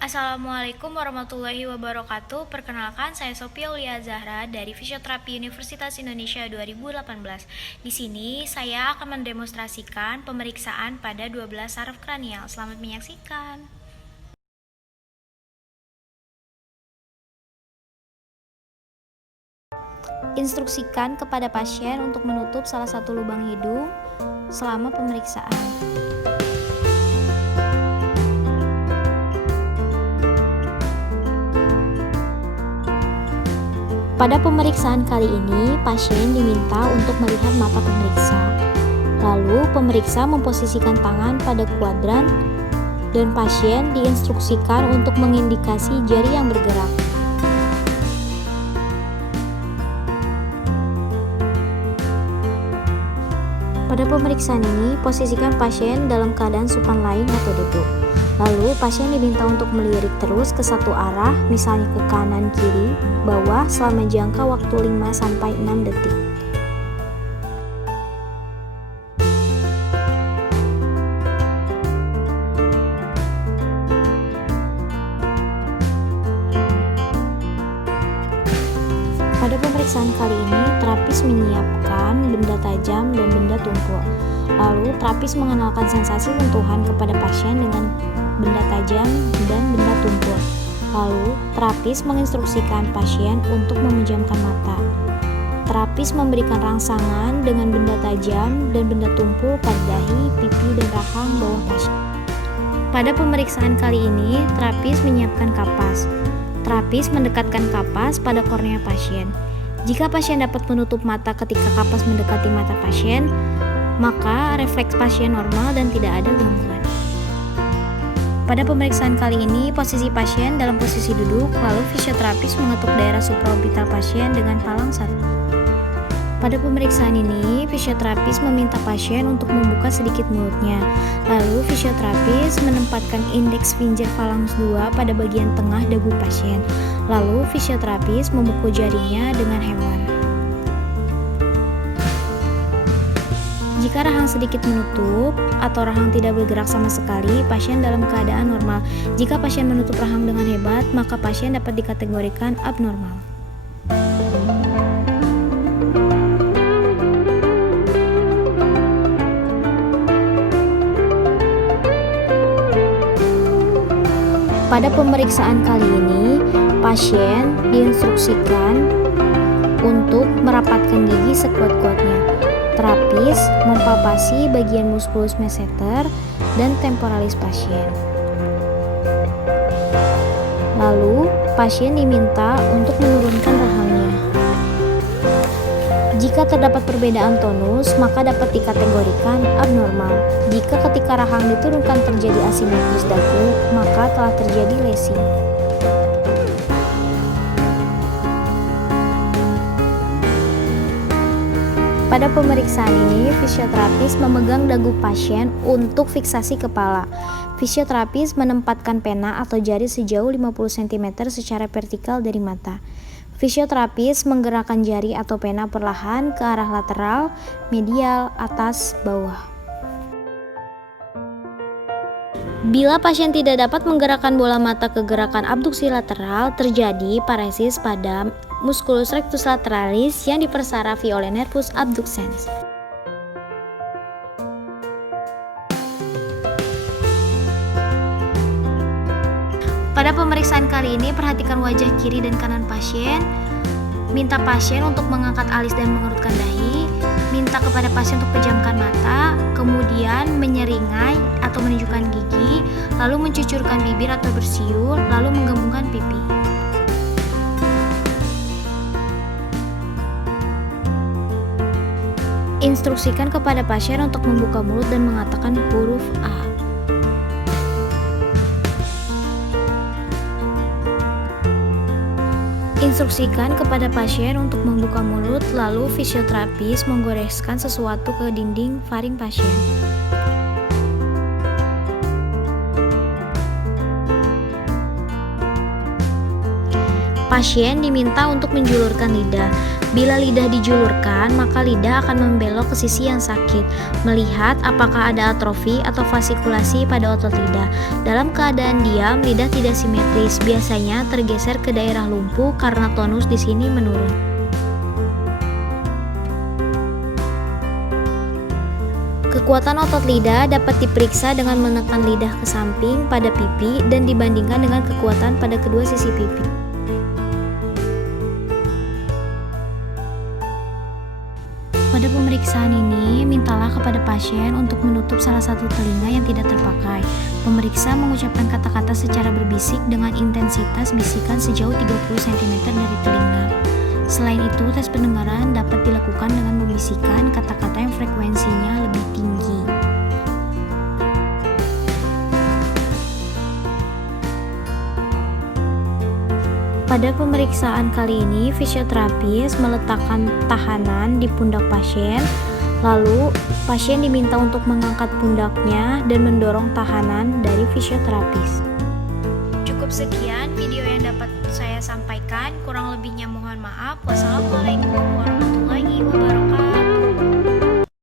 Assalamualaikum warahmatullahi wabarakatuh. Perkenalkan, saya Sophia Aulia Zahra dari Fisioterapi Universitas Indonesia 2018. Di sini saya akan mendemonstrasikan pemeriksaan pada 12 saraf kranial. Selamat menyaksikan. Instruksikan kepada pasien untuk menutup salah satu lubang hidung selama pemeriksaan. Pada pemeriksaan kali ini, pasien diminta untuk melihat mata pemeriksa. Lalu, pemeriksa memposisikan tangan pada kuadran dan pasien diinstruksikan untuk mengindikasi jari yang bergerak. Pada pemeriksaan ini, posisikan pasien dalam keadaan supine lying atau duduk. Lalu, pasien diminta untuk melirik terus ke satu arah, misalnya ke kanan, kiri, bawah selama jangka waktu 5-6 detik. Pada pemeriksaan kali ini, terapis menyiapkan benda tajam dan benda tumpul. Lalu, terapis mengenalkan sensasi sentuhan kepada pasien dengan benda tajam dan benda tumpul. Lalu, terapis menginstruksikan pasien untuk memejamkan mata. Terapis memberikan rangsangan dengan benda tajam dan benda tumpul pada dahi, pipi, dan rahang bawah pasien. Pada pemeriksaan kali ini, terapis menyiapkan kapas. Terapis mendekatkan kapas pada kornea pasien. Jika pasien dapat menutup mata ketika kapas mendekati mata pasien, maka refleks pasien normal dan tidak ada gangguan. Pada pemeriksaan kali ini, posisi pasien dalam posisi duduk, lalu fisioterapis mengetuk daerah supraorbital pasien dengan palang 1. Pada pemeriksaan ini, fisioterapis meminta pasien untuk membuka sedikit mulutnya. Lalu, fisioterapis menempatkan indeks finger phalanx 2 pada bagian tengah dagu pasien. Lalu, fisioterapis memukul jarinya dengan hammer. Jika rahang sedikit menutup atau rahang tidak bergerak sama sekali, pasien dalam keadaan normal. Jika pasien menutup rahang dengan hebat, maka pasien dapat dikategorikan abnormal. Pada pemeriksaan kali ini, pasien diinstruksikan untuk merapatkan gigi sekuat-kuatnya. Terapis mempalpasi bagian muskulus masseter dan temporalis pasien. Lalu, pasien diminta untuk menurunkan rahangnya. Jika terdapat perbedaan tonus, maka dapat dikategorikan abnormal. Jika ketika rahang diturunkan terjadi asimetris dagu, maka telah terjadi lesi. Pada pemeriksaan ini, fisioterapis memegang dagu pasien untuk fiksasi kepala. Fisioterapis menempatkan pena atau jari sejauh 50 cm secara vertikal dari mata. Fisioterapis menggerakkan jari atau pena perlahan ke arah lateral, medial, atas, bawah. Bila pasien tidak dapat menggerakkan bola mata ke gerakan abduksi lateral, terjadi paresis pada musculus rectus lateralis yang dipersarafi oleh nervus abducens. Pada pemeriksaan kali ini, perhatikan wajah kiri dan kanan pasien. Minta pasien untuk mengangkat alis dan mengerutkan dahi. Minta kepada pasien untuk pejamkan mata, kemudian menyeringai atau menunjukkan gigi, lalu mencucurkan bibir atau bersiul, lalu menggembungkan pipi. Instruksikan kepada pasien untuk membuka mulut dan mengatakan huruf A. Instruksikan kepada pasien untuk membuka mulut, lalu fisioterapis menggoreskan sesuatu ke dinding faring pasien. Pasien diminta untuk menjulurkan lidah. Bila lidah dijulurkan, maka lidah akan membelok ke sisi yang sakit, melihat apakah ada atrofi atau fasikulasi pada otot lidah. Dalam keadaan diam, lidah tidak simetris, biasanya tergeser ke daerah lumpuh karena tonus di sini menurun. Kekuatan otot lidah dapat diperiksa dengan menekan lidah ke samping pada pipi dan dibandingkan dengan kekuatan pada kedua sisi pipi. Pada pemeriksaan ini, mintalah kepada pasien untuk menutup salah satu telinga yang tidak terpakai. Pemeriksa mengucapkan kata-kata secara berbisik dengan intensitas bisikan sejauh 30 cm dari telinga. Selain itu, tes pendengaran dapat dilakukan dengan membisikkan kata-kata yang frekuensinya lebih tinggi. Pada pemeriksaan kali ini, fisioterapis meletakkan tahanan di pundak pasien, lalu pasien diminta untuk mengangkat pundaknya dan mendorong tahanan dari fisioterapis. Cukup sekian video yang dapat saya sampaikan, kurang lebihnya mohon maaf. Wassalamualaikum warahmatullahi wabarakatuh.